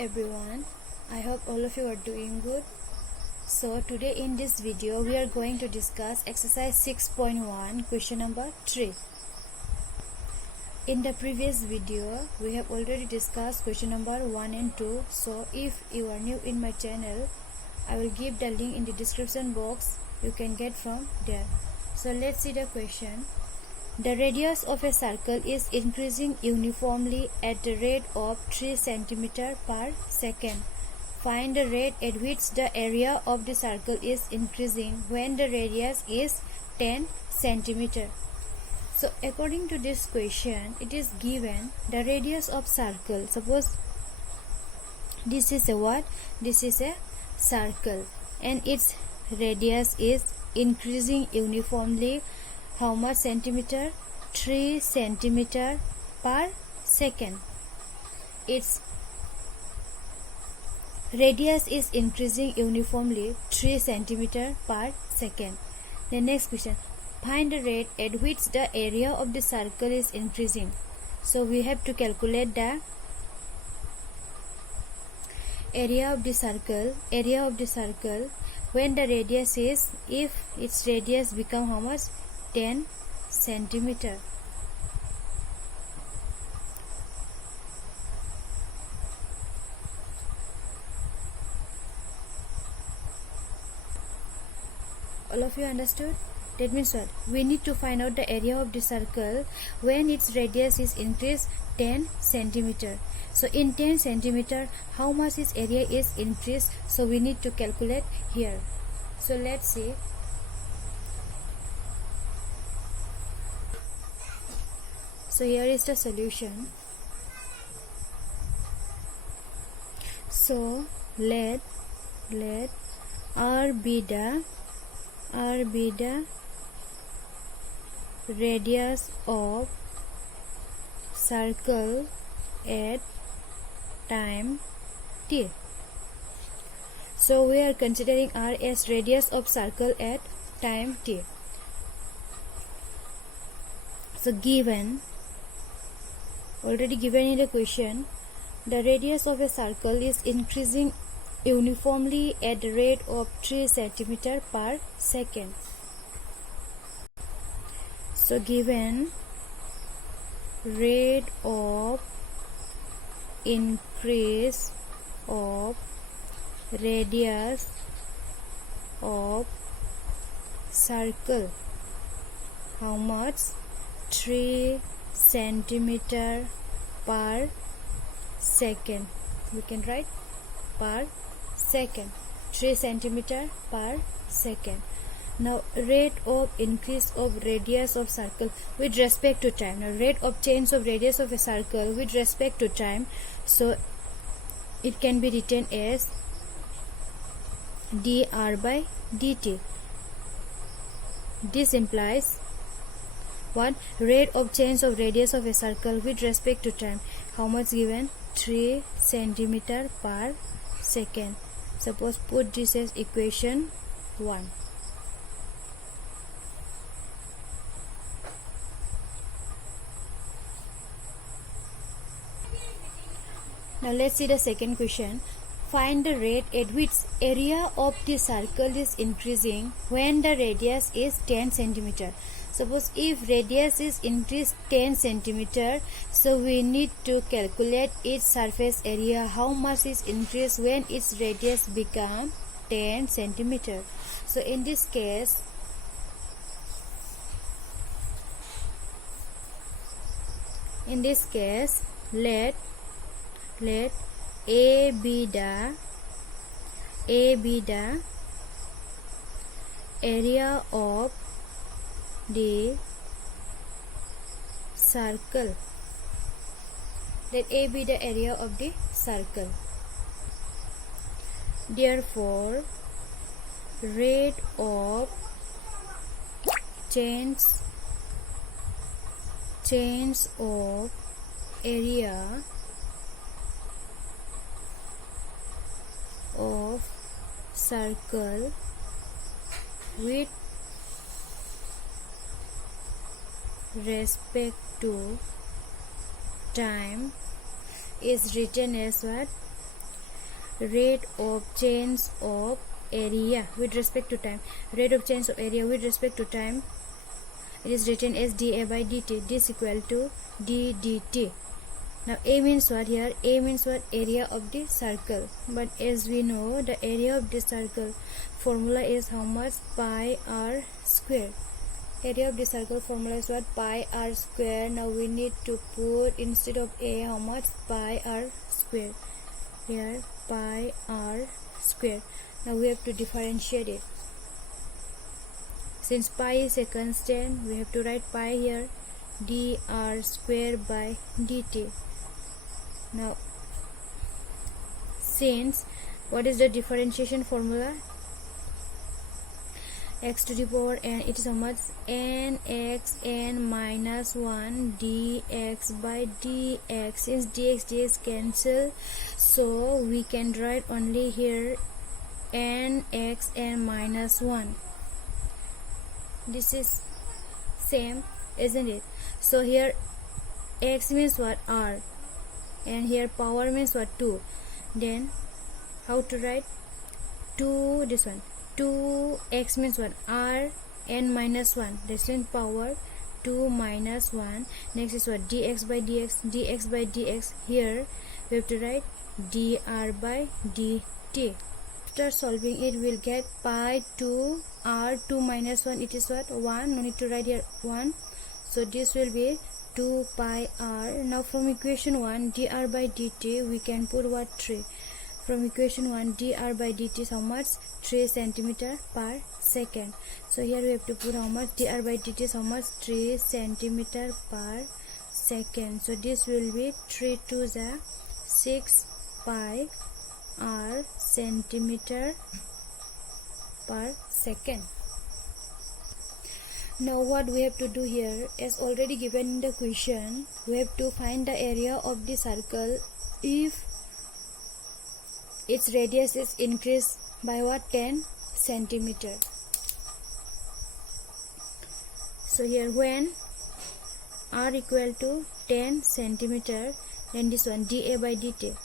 everyone, I hope all of you are doing good. So today in this video we are going to discuss exercise 6.1 question number 3. In the previous video we have already discussed question number 1 and 2. So if you are new in my channel, I will give the link in the description box. You can get from there. So let's see the question. The radius of a circle is increasing uniformly at the rate of 3 cm per second. Find the rate at which the area of the circle is increasing when the radius is 10 cm. So according to this question, it is given the radius of circle. Suppose this is a what? This is a circle and its radius is increasing uniformly. How much centimeter? 3 cm per second. Its radius is increasing uniformly 3 cm per second. The next question. Find the rate at which the area of the circle is increasing. So we have to calculate the area of the circle. Area of the circle when the radius is, if its radius become how much? 10 cm. All of you understood? That means what? We need to find out the area of the circle when its radius is increased 10 cm. So in 10 cm, how much its area is increased? So we need to calculate here. So let's see. So here is the solution. So let R be the radius of circle at time t. So we are considering R as radius of circle at time t. So already given in the question, the radius of a circle is increasing uniformly at the rate of 3 cm per second. So given rate of increase of radius of circle, how much? 3 cm per second. We can write per second, 3 cm per second. Now rate of increase of radius of circle with respect to time. Now rate of change of radius of a circle with respect to time. So it can be written as dr by dt. This implies what? Rate of change of radius of a circle with respect to time. How much given? 3 cm per second. Suppose put this as equation 1. Now let's see the second question. Find the rate at which area of the circle is increasing when the radius is 10 cm. Suppose if radius is increased 10 cm, so we need to calculate its surface area. How much is increased when its radius become 10 cm. So in this case, let A be the area of the circle. Let A be the area of the circle. Therefore, rate of change of area of circle with respect to time is written as what? rate of change of area with respect to time. Rate of change of area with respect to time, it is written as dA by dt. This equal to d dt. Now A means what here? A means what? Area of the circle. But as we know, the area of the circle formula is how much? Pi r square. Area of the circle formula is what? Pi r square. Now we need to put instead of A how much? Pi r square. Here pi r square. Now we have to differentiate it. Since pi is a constant, we have to write pi here, dr square by dt. Now since what is the differentiation formula? X to the power n, it is how much? Nx n minus 1 dx by dx. Since dx cancel, so we can write only here nx n minus 1. This is same, isn't it? So here x means what? R, and here power means what? 2. Then how to write? 2, this one, 2x means what? R n minus 1, this means power 2 minus 1. Next is what? Dx by dx. Dx by dx, here we have to write dr by dt. After solving it, we'll get pi 2 r 2 minus 1, it is what? 1. No need to write here 1, so this will be 2 pi r. Now from equation 1, dr by dt, we can put what? 3. From equation 1, dr by dt is how much? 3 centimeter per second. So here we have to put how much? Dr by dt is how much? 3 centimeter per second. So this will be 3 to the 6 pi r centimeter per second. Now what we have to do here, as already given in the question, we have to find the area of the circle if its radius is increased by what? 10 centimeter. So here when r equal to 10 centimeter, then this one dA by dt,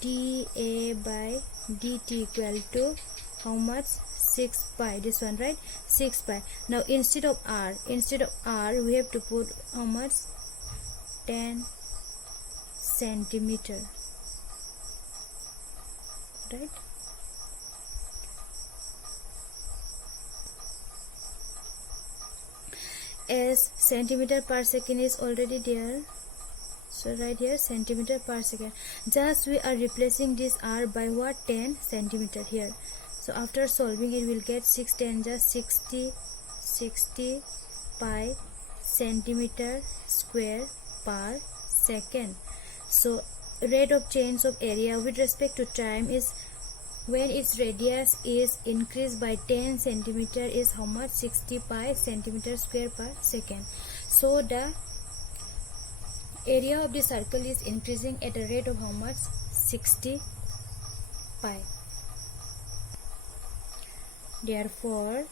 dA by dt equal to how much? 6 pi, this one, right? 6 pi. Now instead of r we have to put how much? 10 centimeter, right? As centimeter per second is already there, so right here centimeter per second, just we are replacing this r by what? 10 centimeter here. So after solving it, we'll get 6 10 just 60 pi centimeter square per second. So rate of change of area with respect to time is when its radius is increased by 10 centimeter is how much? 60 pi centimeter square per second. So the area of the circle is increasing at a rate of how much? 60 pi. Therefore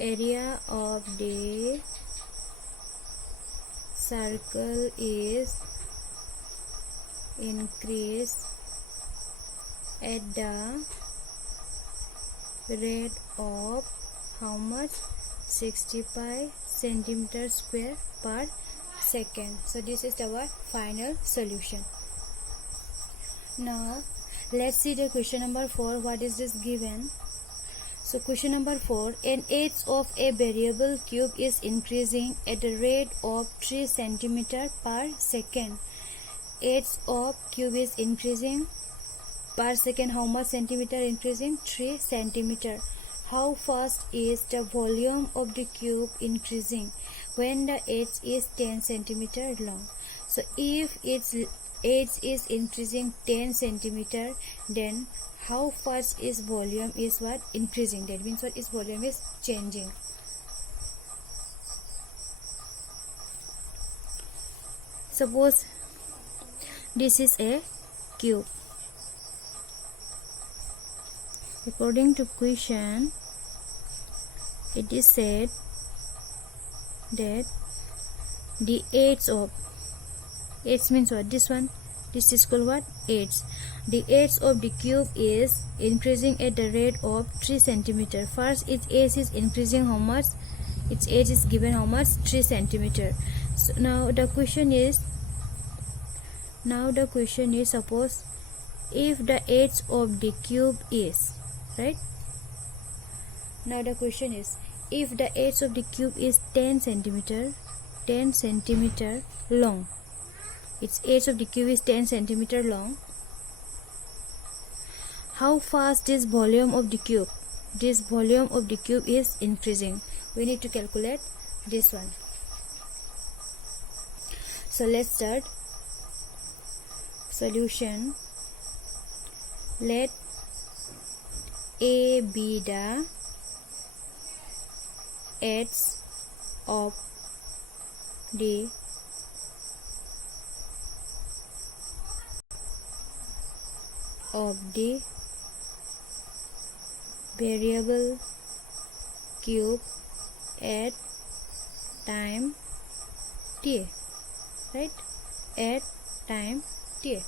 area of the circle is increased at the rate of how much? 60 pi centimeter square per second. So this is our final solution. Now let's see the question number 4. What is this given? So question number 4, an age of a variable cube is increasing at the rate of 3 centimeter per second. Age of cube is increasing per second. How much centimeter increasing? 3 centimeter. How fast is the volume of the cube increasing when the age is 10 centimeter long? So if its age is increasing 10 centimeter, then how fast is volume is what? Increasing. That means what is volume is changing. Suppose this is a cube. According to question, it is said that the edge of, edge means what, this one, this is called what, edge. The edge of the cube is increasing at the rate of 3 centimeter. First, its edge is increasing how much? Its edge is given how much? 3 centimeter. So now the question is, suppose if the edge of the cube is, right? Now the question is, if the edge of the cube is 10 centimeter long, its edge of the cube is 10 centimeter long, how fast this volume of the cube is increasing? We need to calculate this one. So let's start. Solution. Let A be the edge of the variable cube at time t, right? At time t.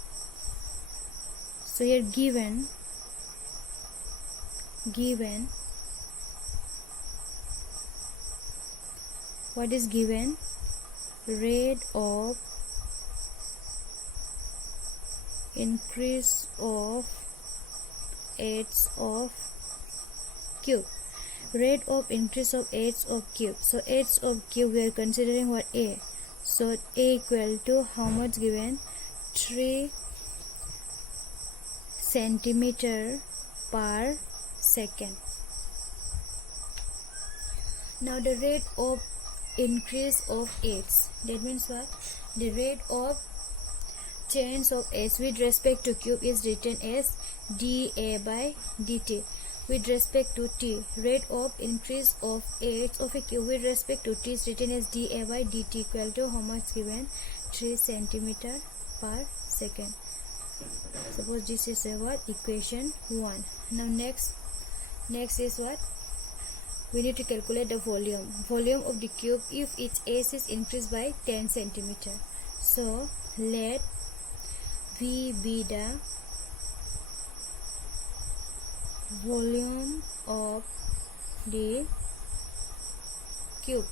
So here given what is given? Rate of increase of edge of cube. Rate of increase of edge of cube. So edge of cube we are considering what? A. So A equal to how much given? 3 centimeter per second. Now the rate of increase of edge, that means what? The rate of change of edge with respect to cube is written as dA by dt. With respect to t, rate of increase of edge of a cube with respect to t is written as dA by dt equal to how much given? 3 centimeter per second. Suppose this is a what? Equation 1. Now next is what? We need to calculate the volume of the cube if its edge is increased by 10 centimeter. So let V be the volume of the cube.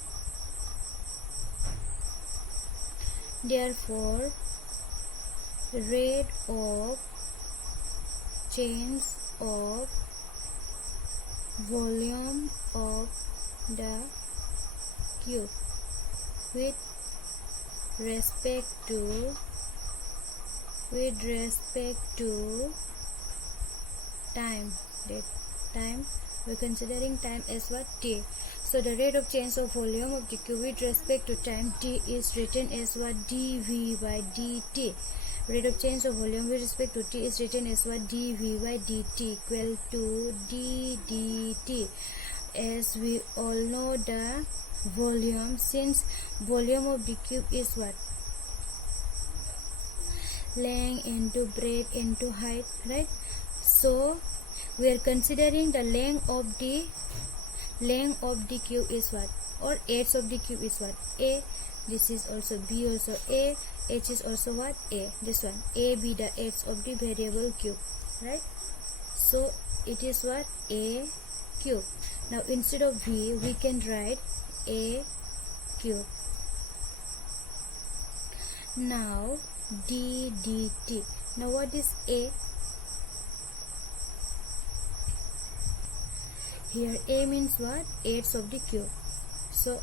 Therefore, rate of change of volume of the cube with respect to time. That time, we're considering time as what? T. So the rate of change of volume of the cube with respect to time t is written as what? dV by dt. Rate of change of volume with respect to t is written as what? dV by dt equal to d dt. As we all know the volume, since volume of the cube is what? Length into breadth into height, right? So we are considering the length of the cube is what? Or edge of the cube is what? A. This is also B also A. H is also what? A. This one. A be the edge of the variable cube, right? So it is what? A cube. Now instead of V we can write A cube. Now d dt. Now what is A? Here A means what? Edge of the cube. So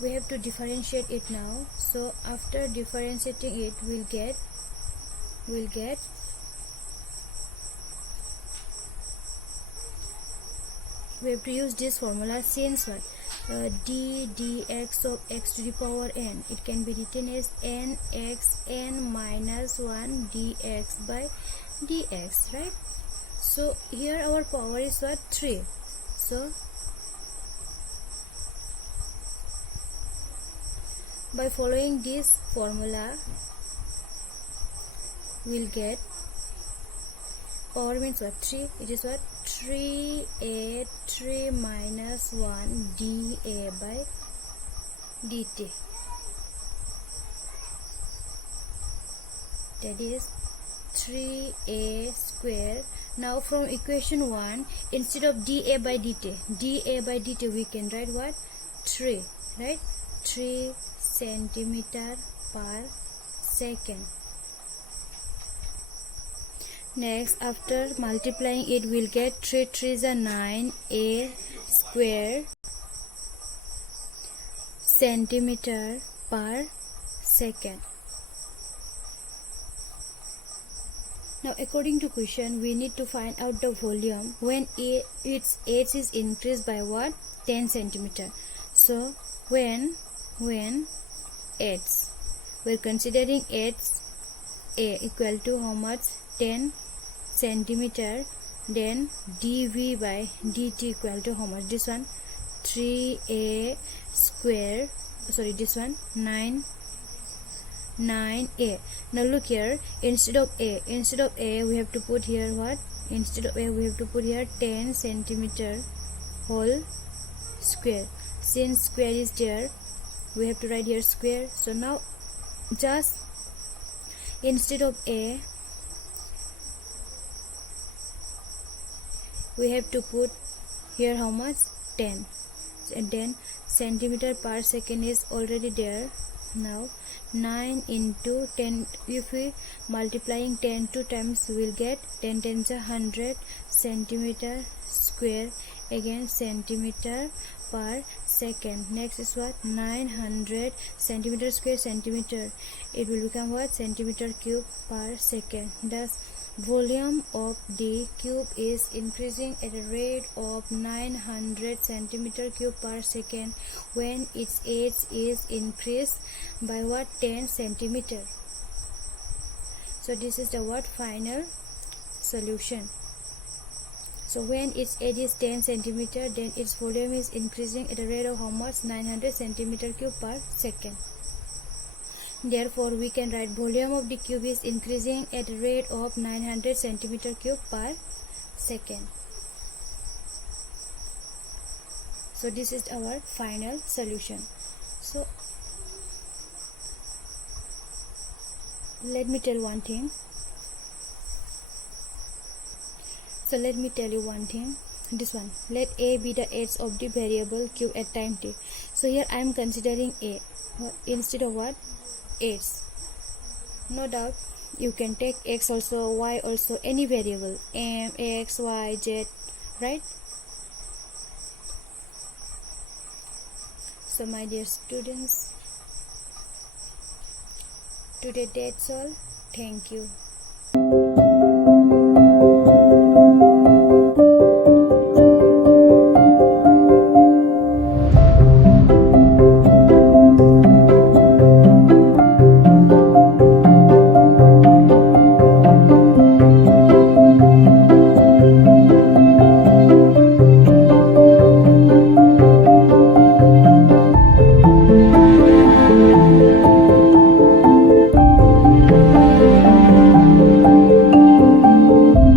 we have to differentiate it now. So after differentiating it, we'll get we have to use this formula, since what? D dx of x to the power n, it can be written as nx n minus 1 dx by dx, right? So here our power is what? 3. So by following this formula we'll get power means what? 3. It is what? 3 8 3 minus 1 dA by dt. That is 3a square. Now from equation 1, instead of dA by dt we can write what? 3, right? 3 centimeter per second. Next, after multiplying it, we'll get 3 3s are 9 a square centimeter per second. Now according to question, we need to find out the volume when its h is increased by what? 10 centimeter. So when h, we're considering h a equal to how much? 10 centimeter, then dv by dt equal to how much? This one 3a square, sorry, this one 9a. Now look here, instead of a we have to put here what? Instead of a we have to put here 10 centimeter whole square. Since square is there, we have to write here square. So now just instead of a we have to put here how much? 10, and then centimeter per second is already there. Now 9 into 10, if we multiplying 10 2 times, we will get 10 10s are 100 centimeter square, again centimeter per second. Next is what? 900 centimeter square centimeter, it will become what? Centimeter cube per second. Thus volume of the cube is increasing at a rate of 900 centimeter cube per second when its age is increased by what? 10 centimeter. So this is the what? Final solution. So when its age is 10 centimeter, then its volume is increasing at a rate of how much? 900 centimeter cube per second. Therefore, we can write volume of the cube is increasing at a rate of 900 centimeter cube per second. So this is our final solution. So let me tell you one thing. This one, let a be the age of the variable cube at time t. So here I am considering a instead of what? Age. No doubt you can take x also, y also, any variable, m, x, y, z, right? So my dear students, today that's all. Thank you.